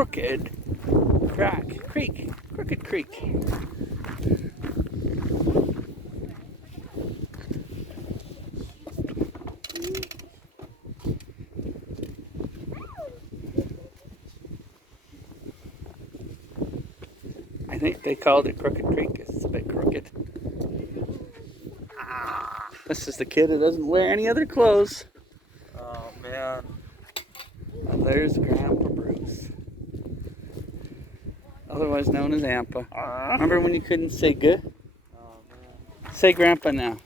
Crooked Creek. Crooked Creek. I think they called it Crooked Creek. It's a bit crooked. This is the kid who doesn't wear any other clothes. Oh man. And there's Grandpa Bruce, otherwise known as Ampa. Remember when you couldn't say good? Oh man. Say Grandpa now.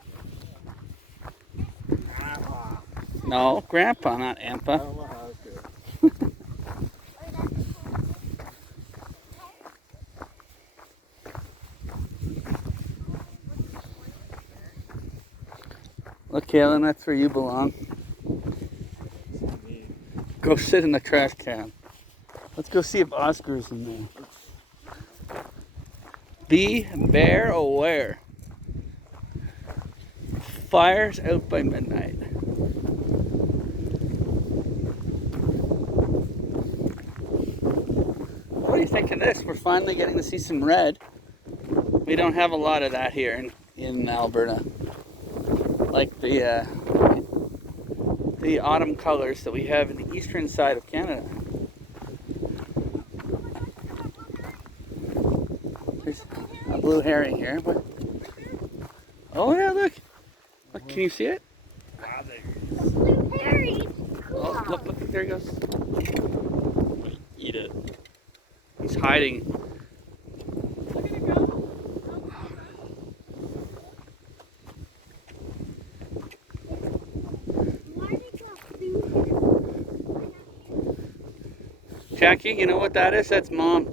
No, Grandpa, not I Ampa. don't know how to. Look, Kaylin, that's where you belong. Go sit in the trash can. Let's go see if Oscar's in there. Be bear aware. Fires out by midnight. What do you think of this? We're finally getting to see some red. We don't have a lot of that here in Alberta. Like the autumn colors that we have in the eastern side of Canada. There's a blue herring here. But... oh yeah, look. Look, can you see it? Blue herring. Oh, look, there he goes. Eat it. He's hiding. Jackie, you know what that is? That's Mom.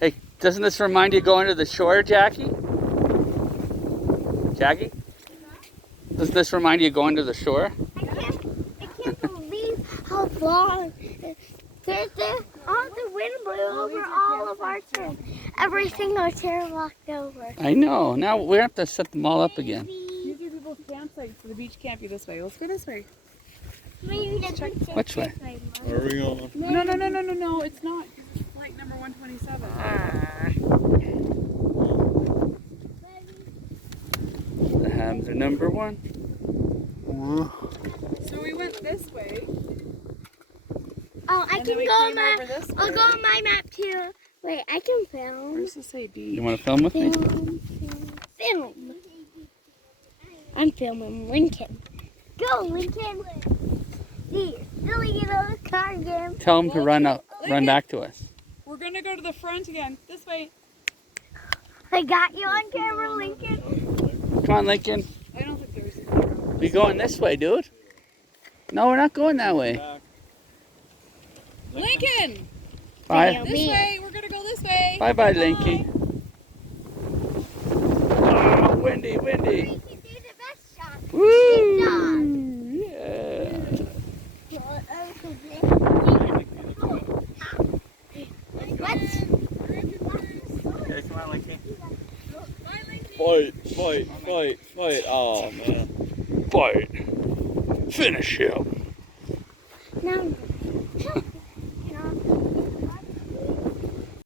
Hey, doesn't this remind you of going to the shore, Jackie? Jackie? Doesn't this remind you of going to the shore? I can't believe how long all the wind blew over all of our chairs. Every single chair walked over. I know. Now we have to set them all up again. These are people's campsites, so the beach can't be this way. Let's go this way. Which way? Where are we going? No, it's not. It's flight number 127. The hams are number one. So we went this way. Oh, I And can then we go on came my. over this I'll way. go on my map too. Wait, I can film. Where's this say beach? You want to film with me? Film. I'm filming Lincoln. Go, Lincoln. See, silly little car game. Tell them to run back to us. We're gonna go to the front again. This way. I got you on camera, Lincoln. Come on, Lincoln. I don't think there's. We going this way, dude. No, we're not going that way. Lincoln! Bye. This way. We're gonna go this way. Bye, bye, Linky. Oh, windy. Lincoln, do the best shot. Woo! Yeah. What? Hey, come on, Linky. Bye, Linky. Fight. Oh man. Fight. Finish him. Now